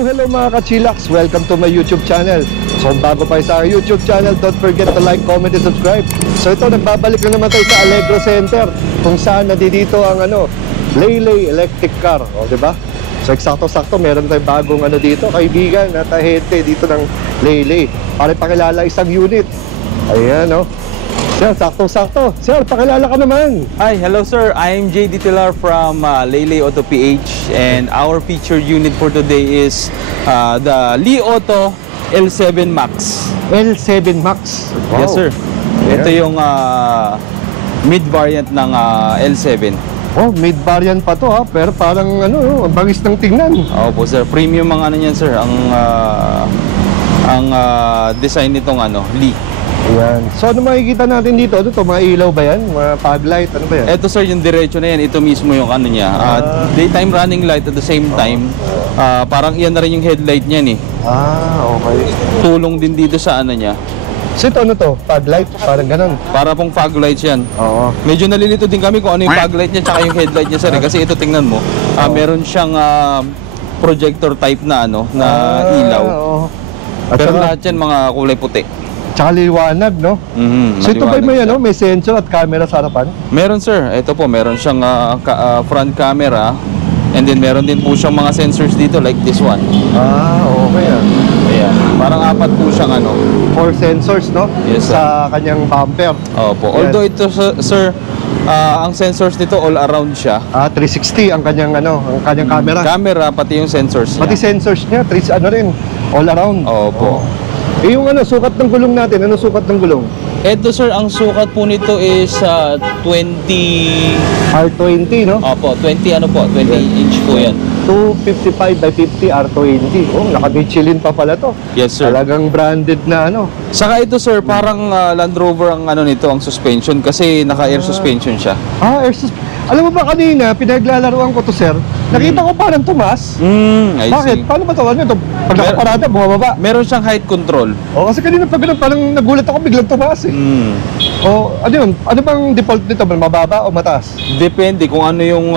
Hello mga ka-chillax! Welcome to my YouTube channel. So kung bago pa sa YouTube channel, don't forget to like, comment, and subscribe. So ito, nagbabalik na naman tayo sa Allegro Center, kung saan nandito ang Lele electric car, o diba? So eksakto-sakto, meron tayong bagong dito, kaibigan at ahente dito ng Lele para pakilala isang unit. Ayan, o. Sir, sakto-sakto. Sir, pakilala ka naman. Hi, hello sir. I am JD Tilar from Lele Auto PH, and our featured unit for today is the Li Auto L7 Max. L7 Max? Wow. Yes sir. Yeah. Ito yung mid variant ng L7. Oh, mid variant pa to ha, pero parang ang bangis ng tingnan. Opo sir, premium ang niyan sir, ang design nitong Li. Ayan. So ano makikita natin dito? Ano to? Mga ilaw ba yan? Mga fog light? Ano ba yan? Ito sir, yung diretso na yan. Ito mismo yung niya. Daytime running light at the same time. Parang iyan na rin yung headlight niyan eh. Okay. Tulong din dito sa niya. So ito ano to? Fog light? Parang ganun. Para pong fog lights yan. Oo. Medyo nalilito din kami kung ano yung fog light niya tsaka yung headlight niya sir. Kasi ito tingnan mo. Meron siyang projector type na na ilaw. At pero lahat yan mga kulay puti. Tsaka liwanag, no? So ito ba may sensor at camera sa harapan? Meron sir. Ito po, meron siyang front camera. And then meron din po siyang mga sensors dito like this one. Okay yan. Ayan. Parang apat po siyang 4 sensors, no? Yes sir. Sa kanyang bumper. Opo. Although ito sir, ang sensors nito all around siya. 360 ang kanyang camera. Camera pati yung sensors niya. Pati sensors niya, rin, all around. Opo. Yung sukat ng gulong natin, ano sukat ng gulong? Ito sir, ang sukat po nito is 20 R20, no? Opo, 20 inch po yan. 255 by 50 R20. Oh, naka-Michelin pa pala to. Yes sir. Talagang branded na Saka ito sir, parang Land Rover ang nito, ang suspension kasi naka-air suspension siya. Air suspension. Alam mo ba kanina, pinaglalaruan ko to sir, nakita ko parang tumas. I Bakit? see. Paano ba to? Pag nakaparada, bumababa. Meron siyang height control. Kasi kanina pag parang nagulat ako, biglang tumaas eh. Ano yun? Ano bang default nito? Mababa o mataas? Depende kung ano yung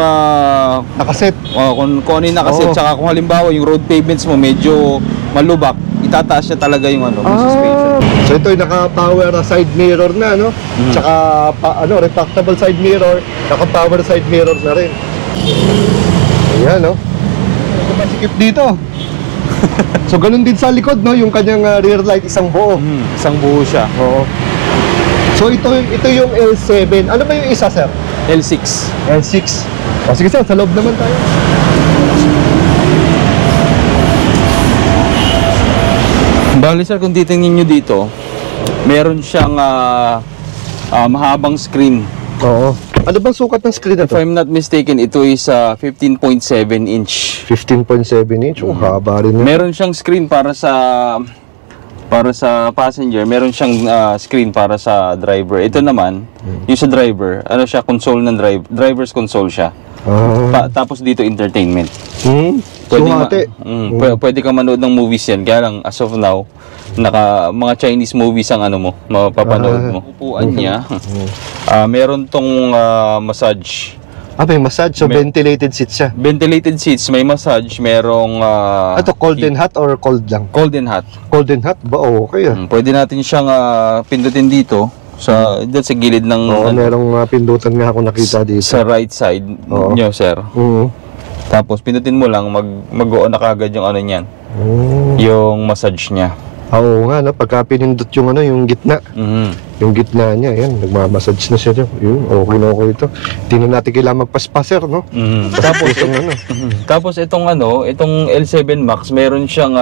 nakaset. Kung ano yung nakaset. Tsaka kung halimbawa yung road pavements mo medyo malubak, itataas niya talaga yung yung suspension. So ito yung naka-power side mirror na, no? Tsaka retractable side mirror, naka-power side mirror na rin. Ayan, no? Ito masikip dito. So ganun din sa likod, no? Yung kanyang rear light, isang buo. Isang buo siya. Oo. So ito yung L7. Ano ba yung isa, sir? L6. L6. Sige sir, sa loob naman tayo. Bali sir, kung titingnan nyo dito, meron siyang mahabang screen. Oo. Ano bang sukat ng screen na If to? I'm not mistaken, ito is 15.7 inch. 15.7 inch? Haba rin yun. Meron siyang screen para sa passenger, meron siyang screen para sa driver. Ito naman, yung sa driver, siya, console ng driver's console siya. Tapos dito entertainment. Pwede ka manood ng movies yan. Kaya lang, as of now, mga Chinese movies ang mapapanood mo. Upuan niya, meron tong massage. May massage. So ventilated seats siya. Ventilated seats, may massage, merong ito cold and hot or cold lang? Cold and hot. Cold and hot ba? Okay ah. Pwede natin siyang pindutin dito sa gilid ng merong pindutan nga ako nakita dito sa right side nyo sir. Tapos pindutin mo lang, mag-on na kagad yung niyan. Yung massage niya. Oo nga, pagka pinindot yung yung gitna. Yung gitna niya, yan, nagmamassage na siya. Yun, okay ito. Tingnan natin kailangan magpaspaser, no? Tapos tapos itong L7 Max, meron siyang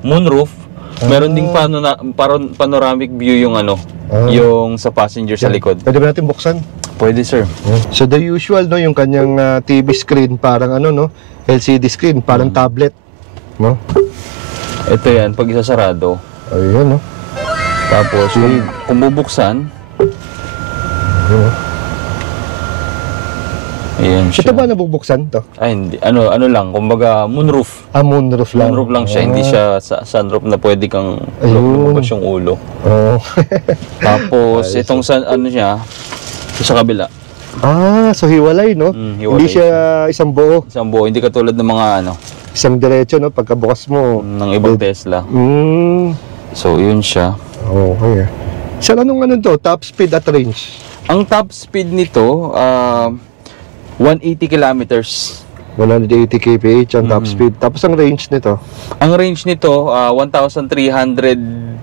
moonroof. Meron ding panoramic view yung yung sa passenger sa likod. Pwede ba natin buksan? Pwede sir. So the usual, no, yung kanyang TV screen, parang LCD screen, parang tablet, no? Ito yan, pag isasarado. Ayan, no? Tapos, kung bubuksan, ayan siya. Ito ba nabubuksan to? Ay, hindi. Ano lang, kumbaga moonroof. Moonroof lang. Moonroof lang siya, hindi siya sunroof na pwede kang lumabas yung ulo. Tapos, itong niya, sa kabila. So hiwalay, no? Hiwalay. Hindi siya isang buo. Isang buo, hindi katulad ng mga Isang diretso, no? Pagkabukas mo. ng ibang Tesla. Mm, So, yun siya. okay. Sir, anong ano to? Top speed at range? Ang top speed nito, 180 kilometers. 180 kph ang top speed. Tapos ang range nito? Ang range nito, 1,300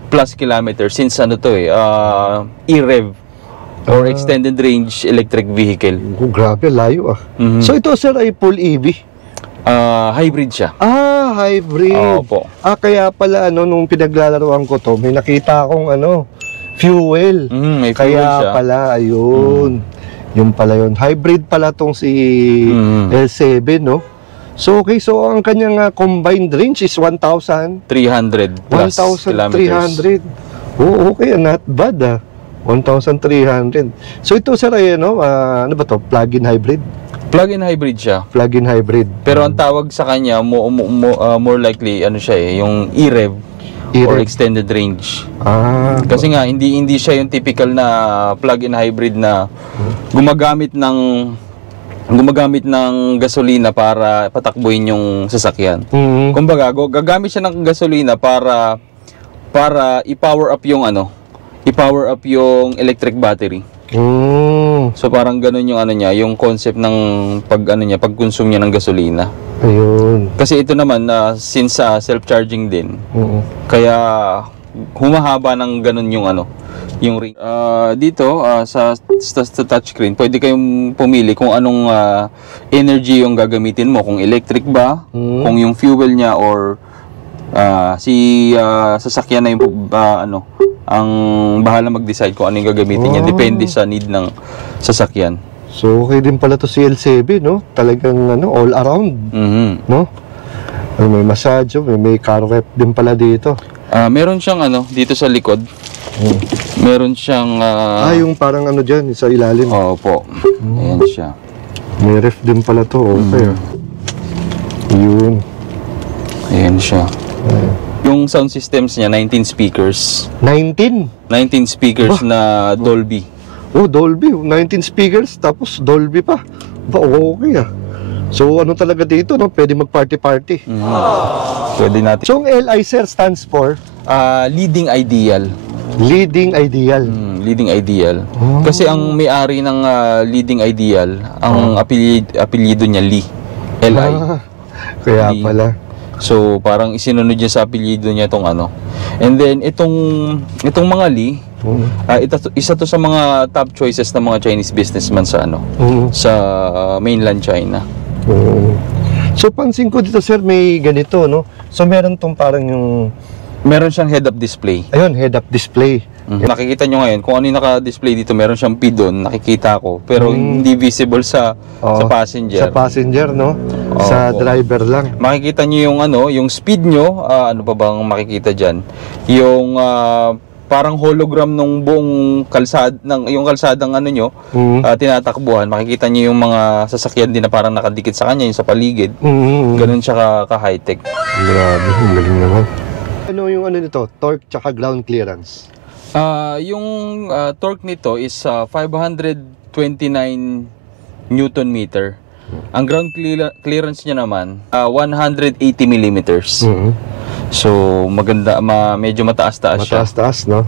plus kilometers since ano to e-rev or extended range electric vehicle. Oh, grabe, layo ah. So ito sir ay full EV? Hybrid siya. Ah, hybrid. Opo. Kaya pala ano, nung pinaglalaroan ko to, may nakita akong ano, fuel. May fuel Kaya siya. pala, ayun. Yung pala yun. Hybrid pala tong si L7, no? So, okay. So, ang kanyang combined range is 1,300 300 plus kilometers. Oh, okay. Not bad, 1,300. So, ito, sir, ay, ano ba to? Plug-in hybrid? Plug-in hybrid siya. Plug-in hybrid. Pero ang tawag sa kanya, more likely, ano siya yung e-rev or extended range. Kasi nga, hindi siya yung typical na plug-in hybrid na gumagamit ng gasolina para patakbuhin yung sasakyan. Kumbaga, gagamit siya ng gasolina para i-power up yung electric battery. So parang ganun yung ano niya, yung concept ng pag-consume niya ng gasolina. Ayun. Kasi ito naman since self-charging din. Kaya humahaba ng ganun yung yung ring. Dito sa touchscreen, pwede kayong pumili kung anong energy yung gagamitin mo, kung electric ba, kung yung fuel niya or sasakyan na yung ang bahala mag-decide kung ano yung gagamitin niya. Depende sa need ng sasakyan. So, okay din pala to si L7, no? Talagang all around, no? May massage, may car rep din pala dito. Meron siyang dito sa likod. Meron siyang yung parang dyan, sa ilalim. Opo. Ayan siya. May ref din pala to, okay. Yun. Ayan siya. Yung sound systems niya, 19 speakers. 19 speakers na Dolby. Oh, Dolby. 19 speakers, tapos Dolby pa. Okay So, ano talaga dito, no? Pwede mag-party-party. Pwede natin. So, ang LI, sir, stands for? Leading Ideal. Leading Ideal. Leading Ideal. Kasi ang may-ari ng Leading Ideal, ang apelyido niya Lee. LI. Kaya Lee. pala. So, parang isinunod niya sa apelyido niya itong And then, itong mga Lee, isa to sa mga top choices ng mga Chinese businessmen sa sa mainland China. So, pansin ko dito, sir, may ganito, no? So, meron tong parang Meron siyang head-up display. Ayun, head-up display. Nakikita nyo ngayon, kung ano yung naka-display dito, meron siyang pidon, nakikita ko. Pero hindi visible sa passenger. Sa passenger, no? Sa driver lang. Makikita nyo yung speed nyo, ano pa bang makikita dyan? Yung parang hologram ng buong yung kalsadang tinatakbuhan. Makikita nyo yung mga sasakyan din na parang nakadikit sa kanya, yung sa paligid. Ganun siya ka-high-tech. Grabe, ang galing naman. Ano yung nito? Torque tsaka ground clearance? Yung torque nito is 529 Newton meter. Ang ground clearance niya naman 180 millimeters. So maganda, medyo mataas-taas siya. Mataas-taas, no?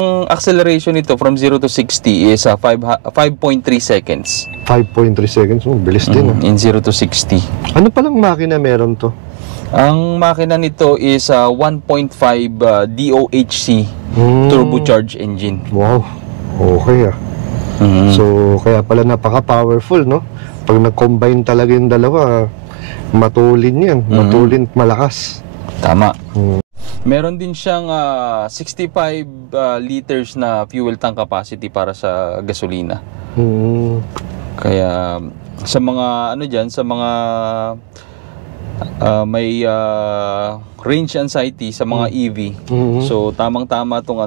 Ang acceleration nito from 0 to 60 is 5.3 seconds. 5.3 seconds, bilis din. In 0 to 60. Ano palang makina meron to? Ang makina nito is 1.5 DOHC turbocharged engine. Wow, okay So, kaya pala napaka-powerful, no? Pag nag-combine talaga yung dalawa, matulin yan. Matulin, malakas. Tama. Meron din siyang 65 liters na fuel tank capacity para sa gasolina. Kaya sa mga sa mga may range anxiety sa mga EV. So tamang-tama tong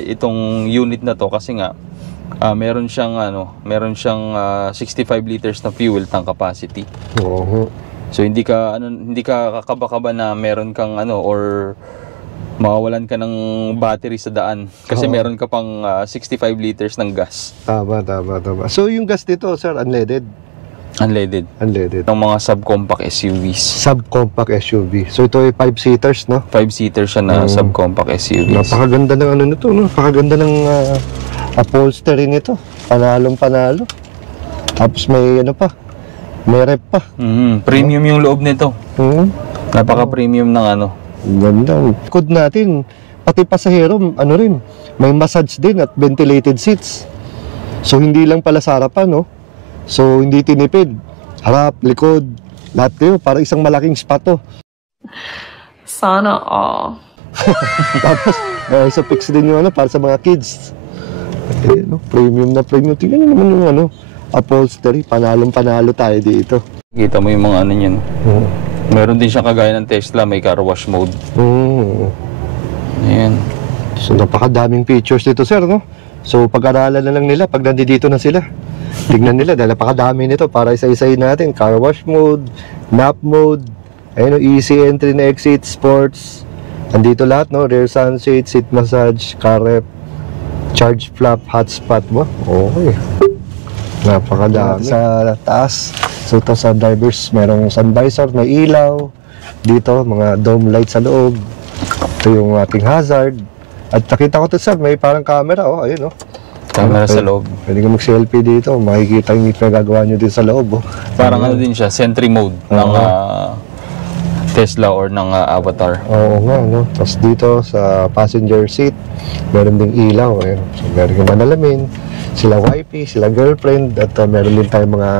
itong unit na to kasi nga meron siyang 65 liters na fuel tank capacity. So hindi ka kakaba-kaba na meron kang or mawawalan ka ng battery sa daan kasi meron ka pang 65 liters ng gas. Tama. So yung gas dito, sir, unleaded? Unleaded. Unleaded. Ng mga subcompact SUVs. Subcompact SUV. So ito ay 5-seaters, no? 5-seater siya na subcompact SUVs. Napakaganda ng ano nito, no? Napakaganda ng upholstery nito. Panalong panalo. Tapos may ano pa, may rep pa. Premium yung loob nito. Napaka-premium ng ano. Ganda. Likod natin, pati pasahero, ano rin, may massage din at ventilated seats. So hindi lang pala sa harapan, no? So hindi tinipid. Harap, likod, lahat kayo, para isang malaking spa to. Sana all. Tapos, sa fix din yung ano, para sa mga kids. Eh, no? Premium na premium. Tingnan nyo naman yung ano, upholstery. Panalong-panalo tayo dito. Kita mo yung mga ano niyan. Meron din siya kagaya ng Tesla, may car wash mode. Ayan. So, napakadaming features dito, sir, no? So, pag-aralan na lang nila pag nandito na sila. Tignan nila, dahil napakadami nito para isa-isahin natin. Car wash mode, nap mode, ayun, easy entry and exit, sports. Andito lahat, no? Rear sunshade, seat massage, car rep, charge flap, hotspot mo. Okay. Napakadami. Sa taas, so ito sa drivers, merong sun visor, may ilaw. Dito, mga dome light sa loob. Ito yung ating hazard. At nakita ko ito, sir, may parang camera, oh, ayun, oh. Camera sa loob. Pwede ka mag-selfie dito, makikita yung pinagagawa nyo din sa loob, oh. Parang ano din siya, sentry mode ng Tesla or ng Avatar. Oo nga, no? Tapos dito sa passenger seat, meron ding ilaw, ayun. So, meron yung manalamin, sila wifey, sila girlfriend, at meron din tayong mga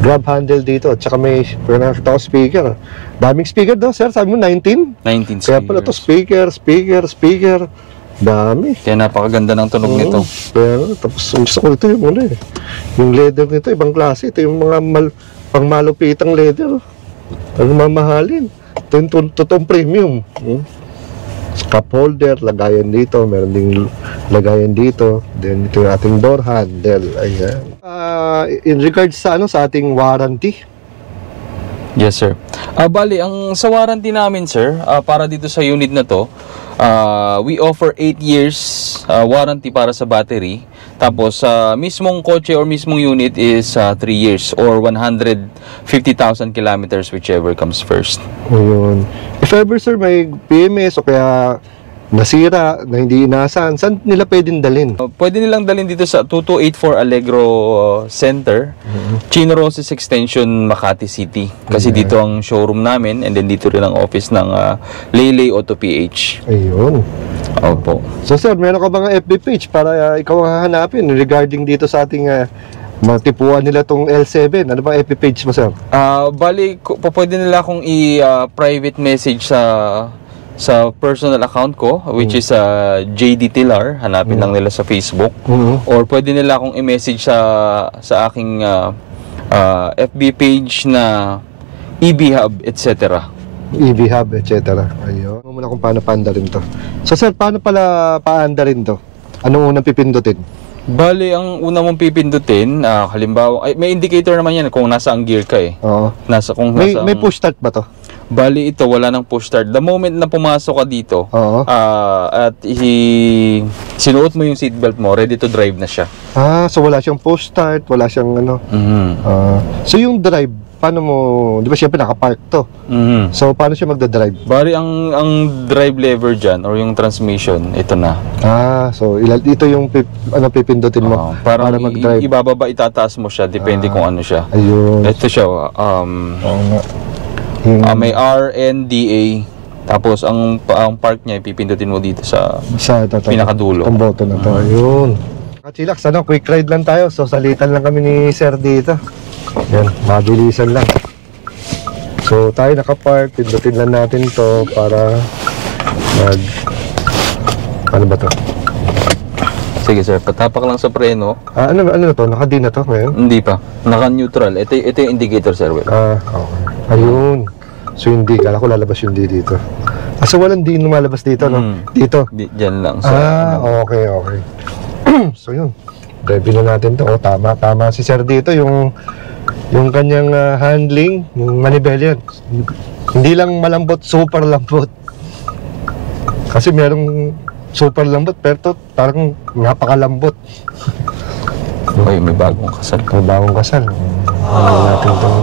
grab handle dito. At saka may, nakita ko speaker. Daming speaker daw, sir. Sabi mo, 19? 19 speakers. Kaya pala to speaker. Dami. Kaya napakaganda ng tunog nito. Pero, tapos gusto ko ito yung ano eh. Yung leather nito, ibang klase. Ito yung mga pangmalupitang leather. Ang mamahalin. Ito yung totoong premium. Cup holder, lagayan dito. Meron ding lagayan dito. Then ito yung ating door handle. Ayan. In regards sa sa ating warranty. Yes, sir. Bali, ang sa warranty namin, sir, para dito sa unit na to, we offer 8 years warranty para sa battery. Tapos sa mismong kotse or mismong unit is 3 years or 150,000 kilometers, whichever comes first. Ayun. If ever, sir, may PMS o kaya nasira, na hindi inasahan, saan nila pwedeng dalhin? Pwede nilang dalhin dito sa 2284 Allegro Center, Chino Roces Extension, Makati City. Kasi dito ang showroom namin and then dito rin ang office ng Lele Auto PH. Ayun. Opo. So sir, meron ka bang FB page para ikaw ang hahanapin regarding dito sa ating matipuan nila tong L7? Ano bang FB page mo, sir? Bali, pwede nila akong i-private message sa personal account ko, which is JD Tilar. Hanapin lang nila sa Facebook. Or pwede nila akong i-message sa aking FB page na EV Hub, etc. EV Hub, etc. Ayun. Muna kung paano paanda rin to. So sir, paano pala paanda rin to? Anong unang pipindutin? Bali, ang una mong pipindutin, halimbawa, may indicator naman yan kung nasa ang gear ka eh. Oo. May push start ba to? Bali, ito wala nang push start. The moment na pumasok ka dito, at sinuot mo yung seatbelt mo, ready to drive na siya. So wala siyang push start, wala siyang ano. So yung drive, paano mo, di ba siyempre nakapark to? So paano siya magdadrive? Bali, ang drive lever dyan, or yung transmission, ito na. So ito yung pipindutin mo para mag-drive. Ibababa, itataas mo siya, depende kung ano siya. Ayun. Ito siya, may R, N, D, A. Tapos ang park niya, ipipindutin mo dito sa pinakadulo. Itong button na to. Ayun. Kachilax, quick ride lang tayo. So salitan lang kami ni sir dito. Yan, mabilisan lang. So tayo nakapark, pindutin lang natin to para ano ba to? Sige sir, patapak lang sa preno. Ano na to? Naka-D na to ngayon? Hindi pa. Naka-neutral. Ito yung indicator, sir. Okay. Ayun. So hindi, kala ko lalabas yung D dito. So walang D lumalabas dito, no? Dito? Diyan lang. Okay. So yun. Review na natin to. Tama si sir dito. Yung kanyang handling, yung manibela yan. Hindi lang malambot, super lambot. Kasi merong super lambot, pero to parang napakalambot. May bagong kasal. May bagong kasal. Ano natin itong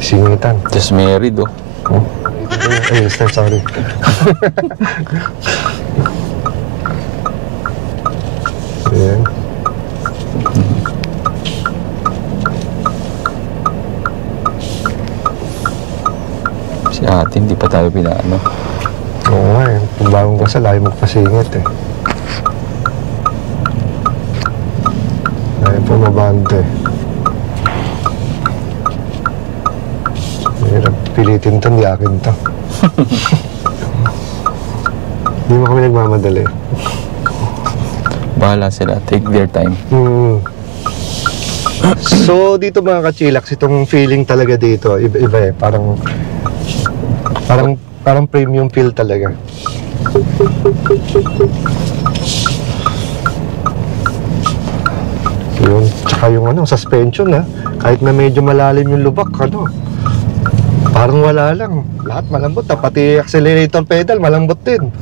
singitan. Just married, oh. Ay, sorry. Ayan. Si ate, hindi pa tayo pinaano. Oo nga eh. Kung bagong kasal, ayaw magpasingit eh. Ayaw po mabante. Hirap pilitin to, hindi akin to. Hindi mo kami nagmamadali. Bahala sila. Take their time. So, dito mga kachilax, itong feeling talaga dito, iba eh. Parang premium feel talaga. Yun. Tsaka yung suspension ha. Kahit na medyo malalim yung lubak, parang wala lang. Lahat malambot ha. Pati accelerator pedal, malambot din.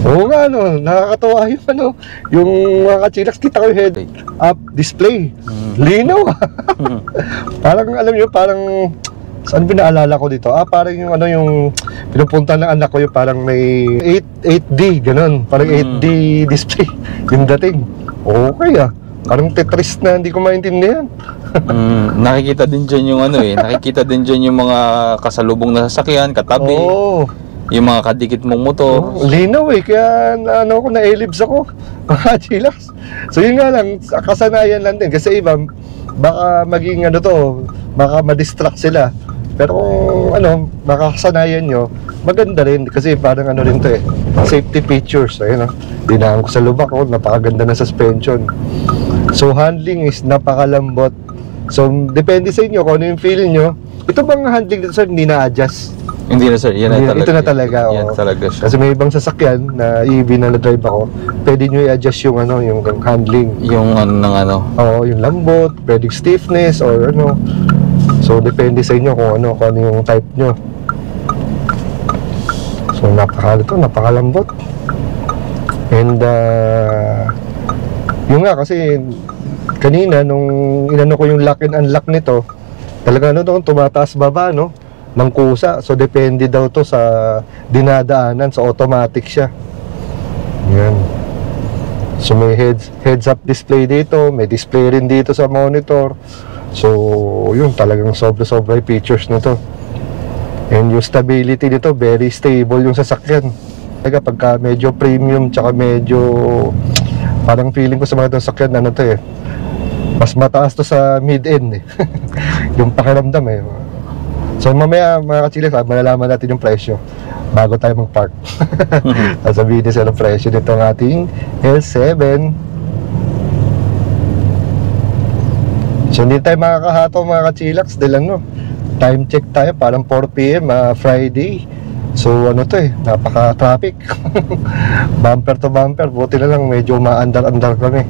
Oo nga, nakakatawa yung yung mga kachilax, kita ko yung head-up display. Linaw. Parang, alam nyo, parang, saan pinaalala ko dito? Parang yung yung pinupunta ng anak ko yung parang may 8D, ganun. Parang 8D display, yung dating. Okay parang Tetris na hindi ko maintindihan. Nakikita din dyan yung nakikita din dyan yung mga kasalubong na sasakyan, katabi. Oo. Yung mga kadikit mong motor. Linaw kaya nailibs ako. Mga chillax. So yun nga lang, kasanayan lang din. Kasi iba, baka maging baka ma-distract sila. Pero kung makasanayan nyo, maganda rin. Kasi parang rin to safety features. Ayun dinaan ko sa lubak napakaganda ng suspension. So handling is napakalambot. So depende sa inyo kung ano yung feel nyo. Ito bang handling dito sir, hindi na-adjust? Hindi na sir, yan na talaga. Ito na talaga. Yan talaga siya. Kasi may ibang sasakyan na EV na na-drive ako, pwede nyo i-adjust yung yung handling. Yung Oo, yung lambot, pwedeng stiffness or So depende sa inyo kung ano yung type nyo. So napakalambot. And yun nga kasi kanina nung inano ko yung lock and unlock nito, talaga tumataas baba ng kusa. So depende daw to sa dinadaanan, so automatic siya. Yan. So may heads up display dito, may display rin dito sa monitor. So yun talagang sobra yung features nito. And yung stability nito, very stable yung sasakyan. Pagka medyo premium tsaka medyo parang feeling ko sa mga sasakyan mas mataas to sa mid-end yung pakiramdam So mamaya mga kachilax, malalaman natin yung presyo bago tayo mag-park. Sasabihin din sa presyo nito ng ating L7. So hindi tayo makakahato mga kachilax dahil time check tayo, parang 4 PM Friday. So napaka-traffic. Bumper to bumper, buti na lang medyo maandar-andar kami.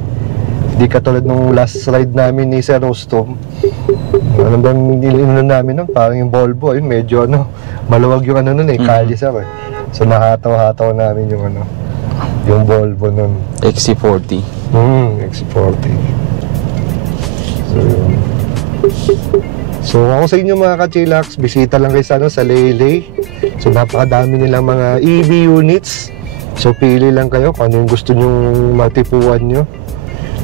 Di katulad nung last ride namin ni Sir Rostom. Ano bang nilinan namin parang yung Volvo, yun medyo maluwag yung kalye sir So nahataw-hataw namin yung Volvo nun. XC40. XC40. So yun. So ako sa inyo mga kachilax, bisita lang kayo sa Lele. So napakadami nilang mga EV units. So pili lang kayo kung ano yung gusto nyong matipuan nyo.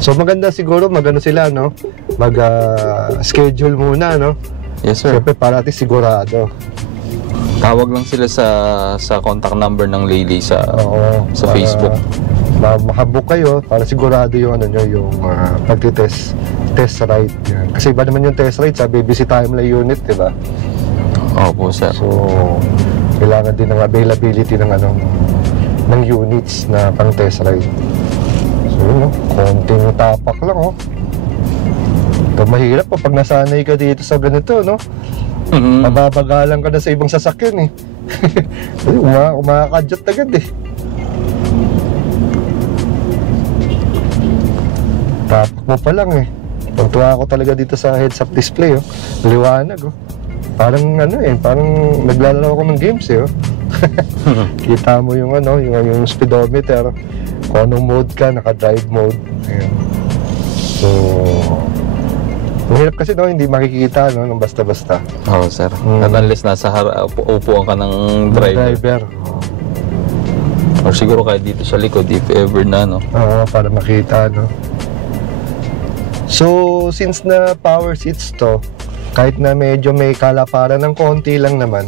So maganda siguro sila mag-schedule muna Yes sir. Siyempre para natin sigurado. Tawag lang sila sa contact number ng Lele sa Facebook. Makabook kayo para sigurado yung yung pagtitest ride yan. Kasi iba naman yung test ride sa bibisitahin mo lang unit, di ba? Opo sir. So kailangan din ng availability ng units na pang test ride. So konting tapak lang Ito mahirap pag nasanay ka dito sa ganito mababagalan ka na sa ibang sasakyan umakadyot agad tapak mo pa lang Pagtuwa ako talaga dito sa heads-up display liwanag parang parang naglalaro ako ng games kita mo yung yung speedometer kung anong mode ka, naka-drive mode. Ayan. So Mahirap kasi no, hindi makikita no, ng basta-basta. Oo, sir. At unless nasa upuan ka ng driver. Or siguro kahit dito sa likod, if ever na, no? Oo, para makita, no? So, since na power seats to, kahit na medyo may kalaparan ng konti lang naman,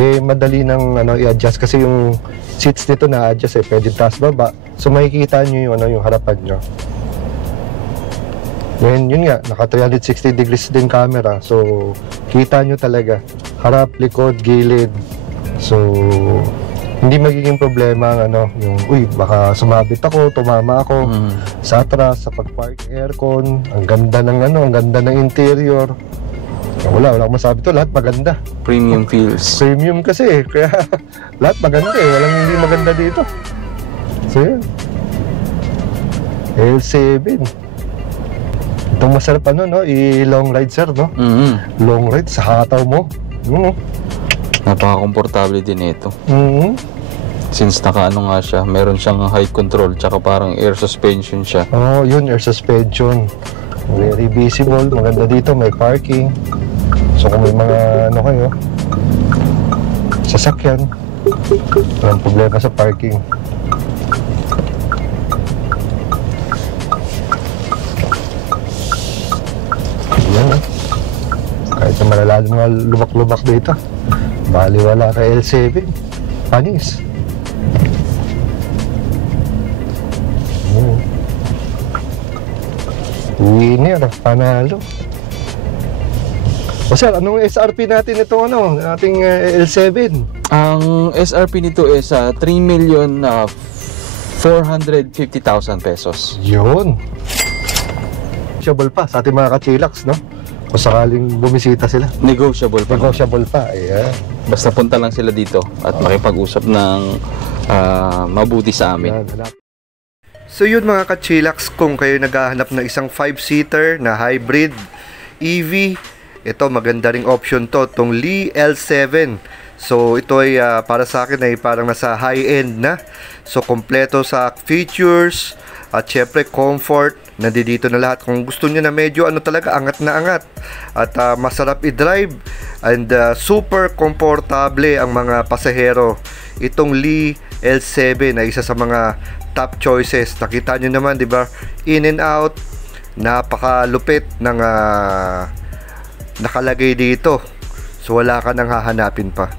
eh, madali nang i-adjust kasi yung seats nito na-adjust eh, pwede taas baba. So, makikita nyo yung, yung harapan nyo. Then, yun nga, naka 360 degrees din camera. So, kita nyo talaga. Harap, likod, gilid. So, hindi magiging problema ang yung, uy, baka sumabit ako, tumama ako sa atras, sa pag-park aircon. Ang ganda ng ang ganda ng interior. Wala akong masabi to, lahat maganda. Premium feels. Premium kasi kaya lahat maganda eh, walang hindi maganda dito. So, yun. L7. Itong masarap no? I-long ride, sir, no? Long ride sa hataw mo. Napaka-komportable din ito. Since nga siya, meron siyang height control, tsaka parang air suspension siya. Oh, yun, air suspension. Very visible, maganda dito, may parking. So kung may mga kayo, sasakyan, walang problema sa parking. Yan kahit na malalalim mga lubak-lubak dito, baliwala ka L7, panis. Winner, panalo. O sir, anong SRP natin ito ating L7? Ang SRP nito is 3,450,000 pesos. Yun. Negotiable pa sa ating mga ka-chillax, no? Kung sakaling bumisita sila. Negotiable pa. Negotiable pa, ayan. Basta punta lang sila dito at makipag-usap ng mabuti sa amin. So yun mga ka-chillax, kung kayo naghahanap ng isang 5-seater na hybrid EV, ito maganda ring option to, itong Li L7. So ito ay para sa akin ay parang nasa high-end na. So kompleto sa features at syempre comfort, nandito na lahat. Kung gusto niyo na medyo talaga angat na angat at masarap i-drive and super komportable ang mga pasahero, itong Li L7 ay isa sa mga top choices. Nakita nyo naman, di ba? In and out, napakalupit ng nakalagay dito. So wala ka nang hahanapin pa.